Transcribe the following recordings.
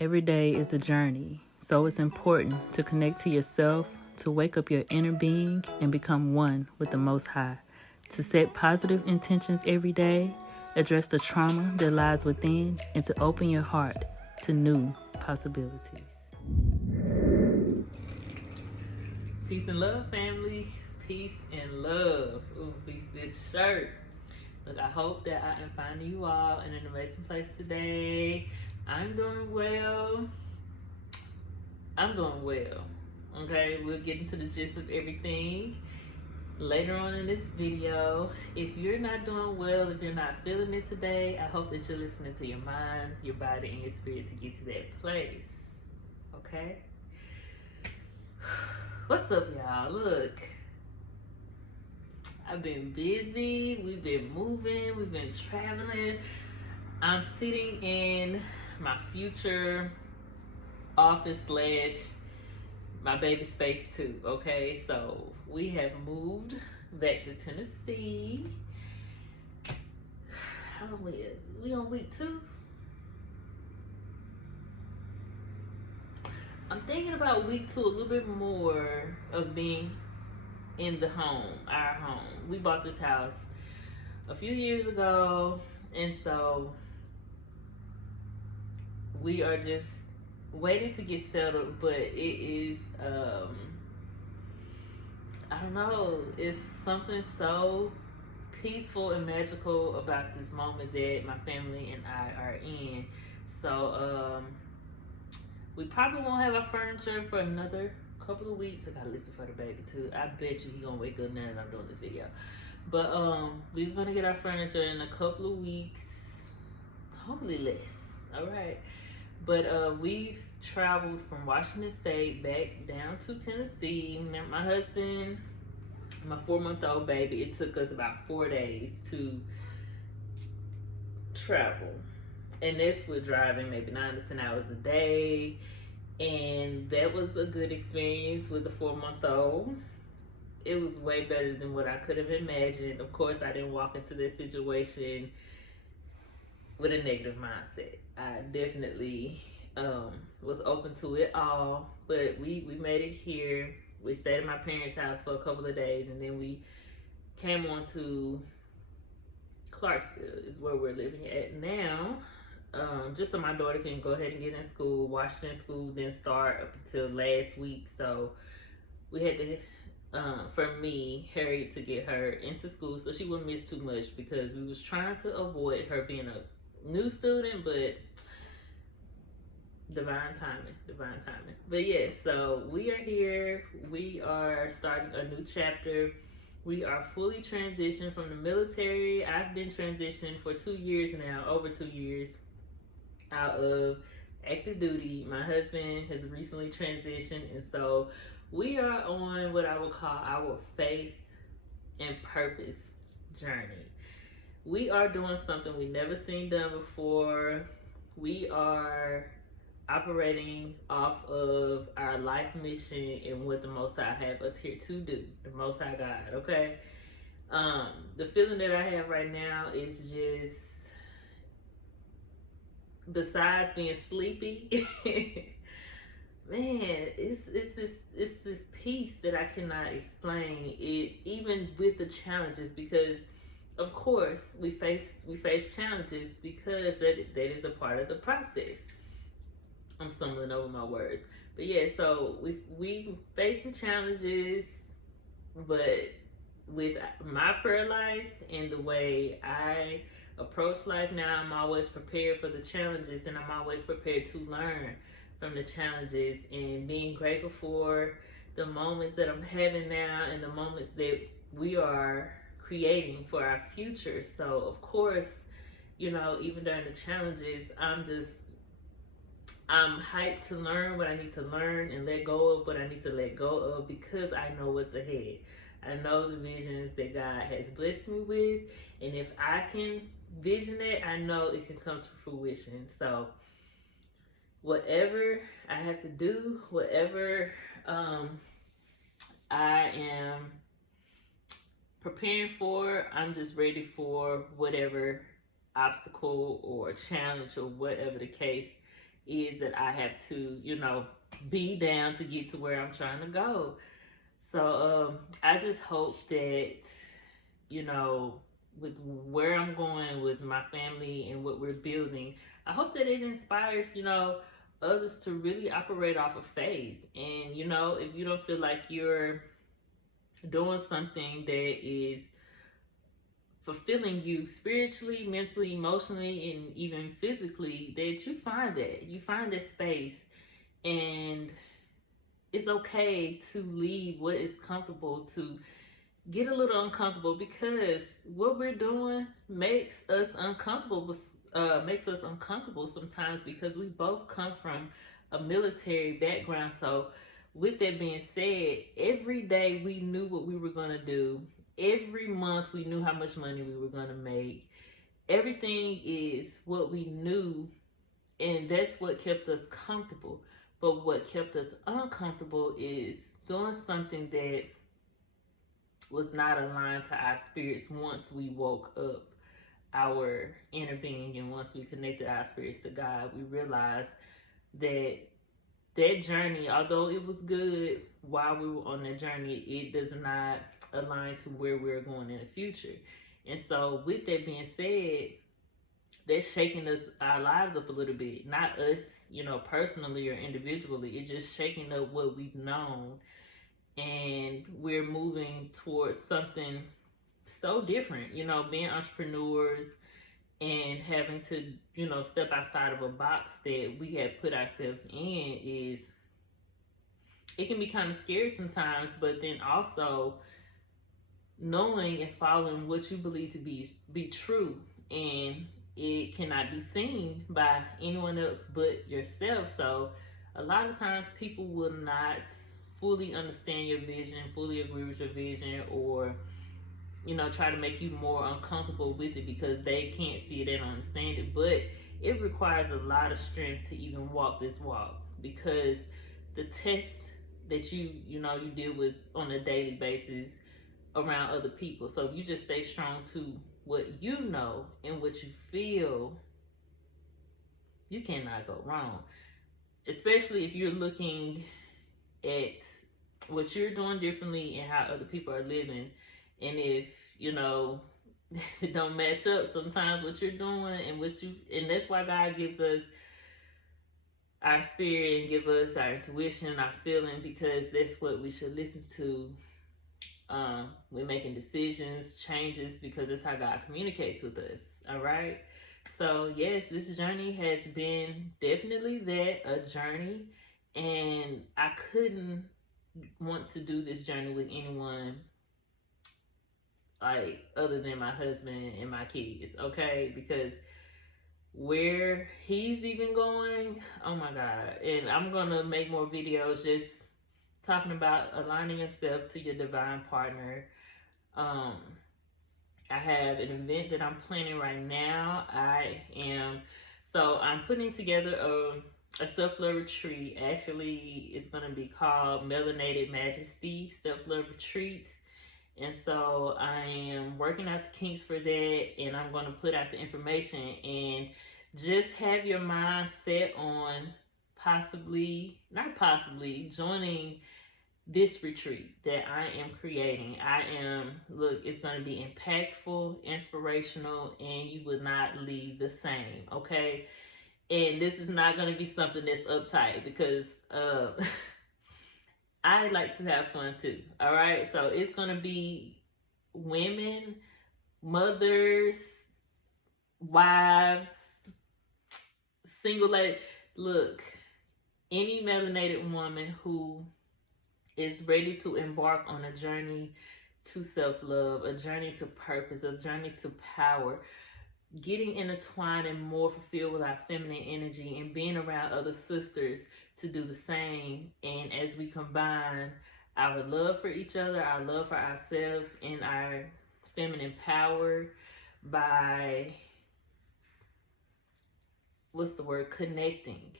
Every day is a journey, so it's important to connect to yourself, to wake up your inner being and become one with the Most High, to set positive intentions every day, address the trauma that lies within, and to open your heart to new possibilities. Peace and love, family. Peace and love. Ooh, peace this shirt. Look, I hope that I am finding you all in an amazing place today. I'm doing well. Okay, we'll get into the gist of everything later on in this video. If you're not doing well, if you're not feeling it today, I hope that you're listening to your mind, your body, and your spirit to get to that place. Okay? What's up, y'all? Look, I've been busy, we've been moving, we've been traveling. I'm sitting in my future office slash my baby space too, okay? So we have moved back to Tennessee. How are we on week 2? I'm thinking about week 2 a little bit more of being in the home, our home. We bought this house a few years ago, and so we are just waiting to get settled, but it is I don't know, it's something so peaceful and magical about this moment that my family and I are in. So we probably won't have our furniture for another couple of weeks. I gotta listen for the baby too. I bet you he gonna wake up now that I'm doing this video. But we're gonna get our furniture in a couple of weeks, hopefully less. All right. But we've traveled from Washington State back down to Tennessee. My husband, my 4-month-old baby, it took us about 4 days to travel. And that's with driving maybe 9 to 10 hours a day. And that was a good experience with the 4-month-old. It was way better than what I could have imagined. Of course, I didn't walk into this situation with a negative mindset. I definitely was open to it all, but we made it here. We stayed at my parents' house for a couple of days, and then we came on to Clarksville is where we're living at now, just so my daughter can go ahead and get in school. Washington school didn't start up until last week, so we had to, for me, hurry to get her into school so she wouldn't miss too much, because we was trying to avoid her being a new student, but divine timing. But yeah, so we are here. We are starting a new chapter. We are fully transitioned from the military. I've been transitioned for 2 years now, over 2 years, out of active duty. My husband has recently transitioned, and so we are on what I would call our faith and purpose journey. We are doing something we never seen done before. We are operating off of our life mission and what the Most High have us here to do, the Most High God, okay? The feeling that I have right now is just, besides being sleepy, man, it's this peace that I cannot explain. It, even with the challenges, because of course we face challenges, because that is a part of the process. I'm stumbling over my words, but yeah, so we face some challenges, but with my prayer life and the way I approach life now, I'm always prepared for the challenges, and I'm always prepared to learn from the challenges, and being grateful for the moments that I'm having now and the moments that we are creating for our future. So of course, you know, even during the challenges, I'm hyped to learn what I need to learn and let go of what I need to let go of, because I know what's ahead. I know the visions that God has blessed me with, and if I can vision it, I know it can come to fruition. So whatever I have to do, whatever I am preparing for, I'm just ready for whatever obstacle or challenge or whatever the case is that I have to, be down to get to where I'm trying to go. So I just hope that, with where I'm going with my family and what we're building, I hope that it inspires, others to really operate off of faith. And, if you don't feel like you're doing something that is fulfilling you spiritually, mentally, emotionally, and even physically, that you find that space. And it's okay to leave what is comfortable, to get a little uncomfortable, because what we're doing makes us uncomfortable. Makes us uncomfortable sometimes, because we both come from a military background. So with that being said, every day we knew what we were going to do. Every month we knew how much money we were going to make. Everything is what we knew, and that's what kept us comfortable. But what kept us uncomfortable is doing something that was not aligned to our spirits. Once we woke up our inner being, and once we connected our spirits to God, we realized that that journey, although it was good while we were on that journey, it does not align to where we're going in the future. And so with that being said, that's shaking our lives up a little bit. Not us, personally or individually. It's just shaking up what we've known, and we're moving towards something so different. Being entrepreneurs and having to, step outside of a box that we have put ourselves in, it can be kind of scary sometimes. But then also knowing and following what you believe to be true, and it cannot be seen by anyone else but yourself. So a lot of times people will not fully understand your vision, fully agree with your vision, or try to make you more uncomfortable with it because they can't see it, they don't understand it. But it requires a lot of strength to even walk this walk, because the test that you deal with on a daily basis around other people. So if you just stay strong to what you know and what you feel, you cannot go wrong. Especially if you're looking at what you're doing differently and how other people are living. And if, it don't match up sometimes what you're doing and that's why God gives us our spirit and give us our intuition, our feeling, because that's what we should listen to. We're making decisions, changes, because that's how God communicates with us. All right. So yes, this journey has been definitely a journey, and I couldn't want to do this journey with anyone like other than my husband and my kids. Okay, because where he's even going, oh my God. And I'm gonna make more videos just talking about aligning yourself to your divine partner. I have an event that I'm planning right now. I'm putting together a self-love retreat. Actually, it's going to be called Melanated Majesty Self-Love Retreat. And so I am working out the kinks for that, and I'm going to put out the information, and just have your mind set on joining this retreat that I am creating. It's going to be impactful, inspirational, and you will not leave the same, okay? And this is not going to be something that's uptight, because I like to have fun too, all right? So it's going to be women, mothers, wives, single lady. Look, any melanated woman who is ready to embark on a journey to self-love, a journey to purpose, a journey to power, getting intertwined and more fulfilled with our feminine energy, and being around other sisters to do the same. And as we combine our love for each other, our love for ourselves, and our feminine power by, connecting.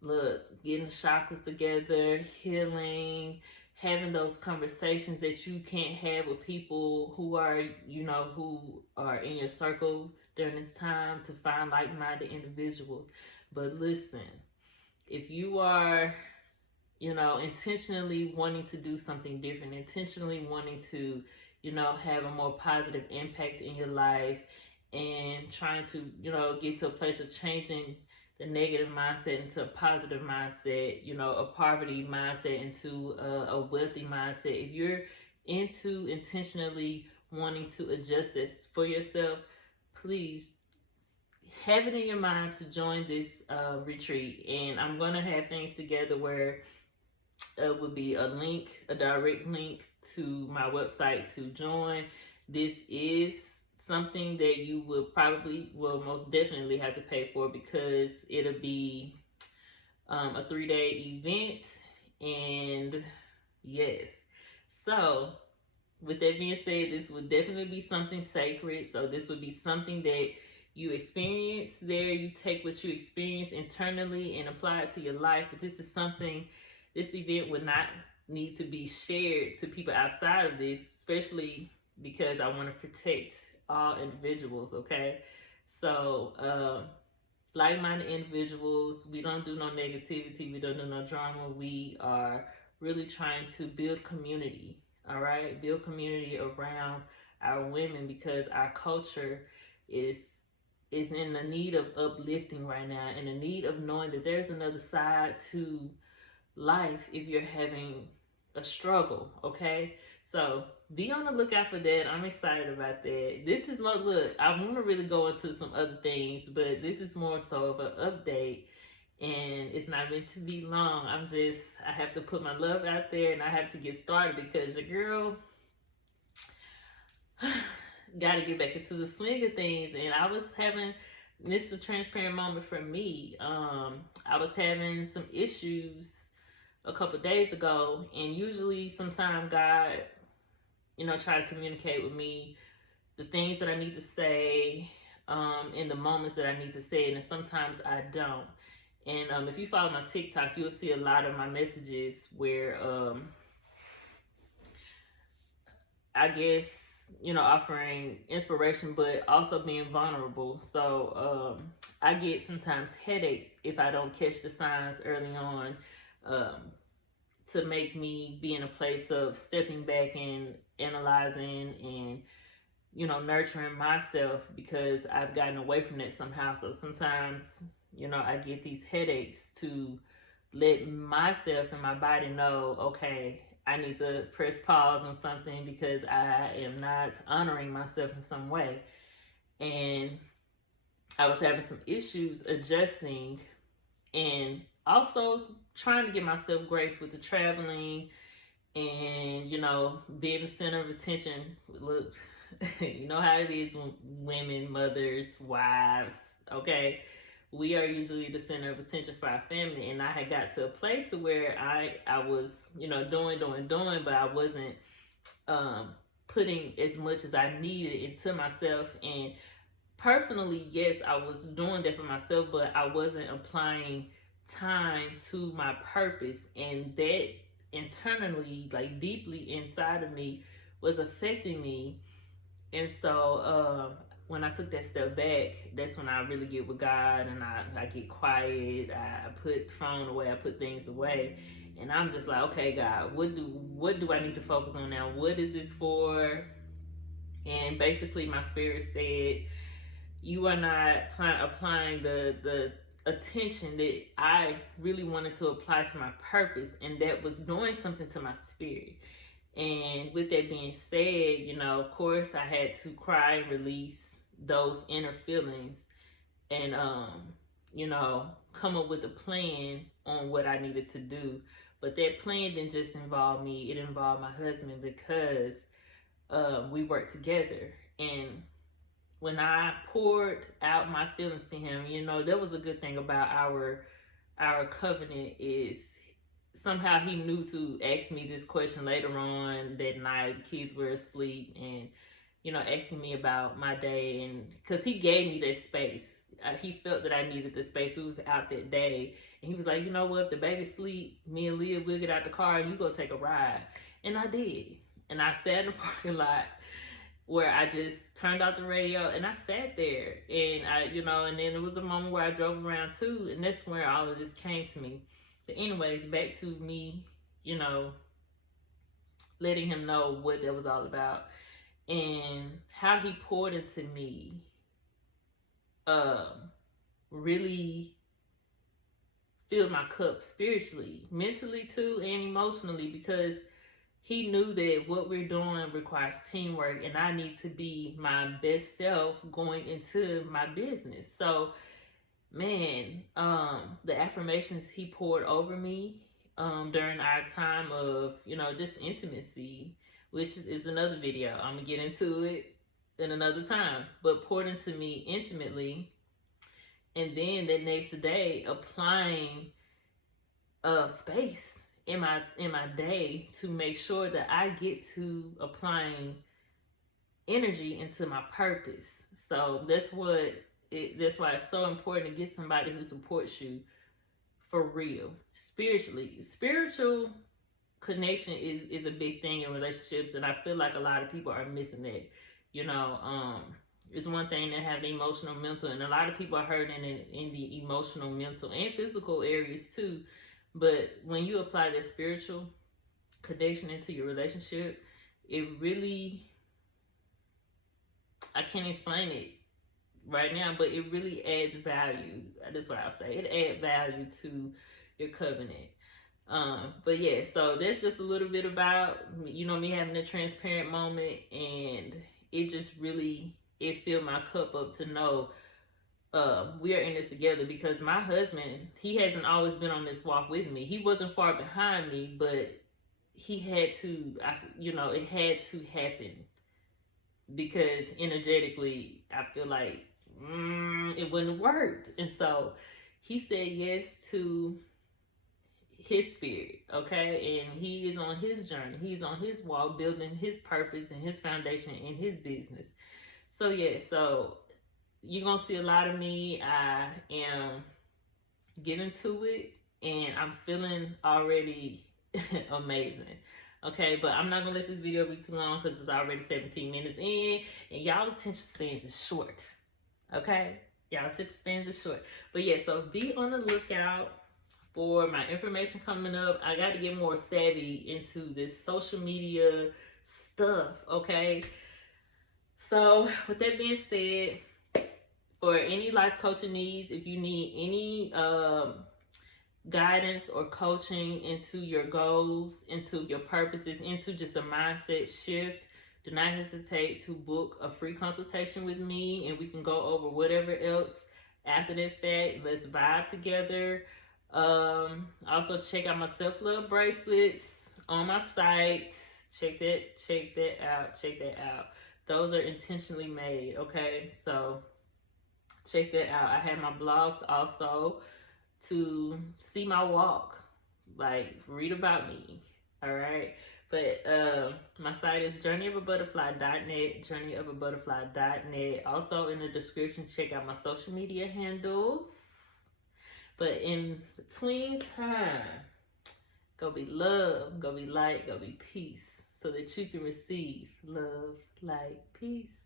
Look, getting the chakras together, healing, having those conversations that you can't have with people who are, you know, who are in your circle during this time, to find like-minded individuals. But listen, if you are, you know, intentionally wanting to do something different, intentionally wanting to, you know, have a more positive impact in your life, and trying to, you know, get to a place of changing the negative mindset into a positive mindset, you know, a poverty mindset into a wealthy mindset. If you're into intentionally wanting to adjust this for yourself, please have it in your mind to join this retreat. And I'm going to have things together where it would be a link, a direct link to my website to join. This is something that you will probably, will most definitely have to pay for, because it'll be a 3-day event. And yes, so with that being said, this would definitely be something sacred. So this would be something that you experience there. You take what you experience internally and apply it to your life. But this is something, this event would not need to be shared to people outside of this, especially because I want to protect all individuals, okay? So, like-minded individuals, we don't do no negativity, we don't do no drama. We are really trying to build community, all right? Build community around our women, because our culture is in the need of uplifting right now, and the need of knowing that there's another side to life if you're having a struggle, okay? So be on the lookout for that. I'm excited about that. This is my look. I want to really go into some other things, but this is more so of an update, and it's not meant to be long. I have to put my love out there, and I have to get started, because your girl got to get back into the swing of things. And I was having, this is a transparent moment for me. I was having some issues a couple days ago, and usually sometimes God, you know, try to communicate with me the things that I need to say in the moments that I need to say it, and sometimes I don't. And if you follow my TikTok, you'll see a lot of my messages where I guess, you know, offering inspiration, but also being vulnerable. So I get sometimes headaches if I don't catch the signs early on, to make me be in a place of stepping back and analyzing and, you know, nurturing myself, because I've gotten away from that somehow. So sometimes, you know, I get these headaches to let myself and my body know, okay, I need to press pause on something, because I am not honoring myself in some way. And I was having some issues adjusting, and also trying to give myself grace with the traveling and, you know, being the center of attention. Look, you know how it is when women, mothers, wives, okay? We are usually the center of attention for our family. And I had got to a place where I was, you know, doing, but I wasn't putting as much as I needed into myself. And personally, yes, I was doing that for myself, but I wasn't applying time to my purpose. And that internally, like deeply inside of me, was affecting me. And so when I took that step back, that's when I really get with God, and I get quiet. I put phone away, I put things away, and I'm just like, okay, God, what do I need to focus on now? What is this for? And basically my spirit said, you are not applying the attention that I really wanted to apply to my purpose, and that was doing something to my spirit. And with that being said, you know, of course I had to cry and release those inner feelings, and you know, come up with a plan on what I needed to do. But that plan didn't just involve me, it involved my husband, because we worked together. And when I poured out my feelings to him, you know, that was a good thing about our covenant, is somehow he knew to ask me this question later on that night. The kids were asleep, and, you know, asking me about my day. And because he gave me that space, he felt that I needed the space. We was out that day, and he was like, you know what, if the baby sleep, me and Leah will get out the car and you go take a ride. And I did. And I sat in the parking lot where I just turned out the radio and I sat there, and I, you know, and then there was a moment where I drove around too, and that's where all of this came to me. But anyways, back to me, you know, letting him know what that was all about and how he poured into me, really filled my cup spiritually, mentally too, and emotionally, because he knew that what we're doing requires teamwork, and I need to be my best self going into my business. So, man, the affirmations he poured over me during our time of, you know, just intimacy, which is another video. I'm gonna get into it in another time, but poured into me intimately, and then the next day applying space in my day to make sure that I get to applying energy into my purpose. So that's why it's so important to get somebody who supports you for real, spiritually. Spiritual connection is a big thing in relationships, and I feel like a lot of people are missing that. You know, it's one thing to have the emotional, mental, and a lot of people are hurting in the emotional, mental, and physical areas too. But when you apply that spiritual connection into your relationship, it really, I can't explain it right now, but it really adds value. That's what I'll say. It adds value to your covenant. But yeah, so that's just a little bit about, you know, me having a transparent moment, and it just really, it filled my cup up to know we are in this together, because my husband, he hasn't always been on this walk with me. He wasn't far behind me, but he had to, it had to happen, because energetically, I feel like it wouldn't have worked. And so he said yes to his spirit, okay? And he is on his journey. He's on his walk, building his purpose and his foundation in his business. So yeah, so you're gonna see a lot of me. I am getting to it, and I'm feeling already amazing. Okay, but I'm not gonna let this video be too long, because it's already 17 minutes in, and y'all attention spans is short. Okay, y'all attention spans is short. But yeah, so be on the lookout for my information coming up. I got to get more savvy into this social media stuff. Okay, so with that being said, for any life coaching needs, if you need any guidance or coaching into your goals, into your purposes, into just a mindset shift, do not hesitate to book a free consultation with me, and we can go over whatever else after that fact. Let's vibe together. Also check out my self-love bracelets on my site. Check that out. Those are intentionally made, okay? So check that out. I have my blogs also to see my walk, like read about me. All right, but my site is journeyofaButterfly.net. Also in the description, check out my social media handles. But in between time, go be love, go be light, go be peace, so that you can receive love, light, peace.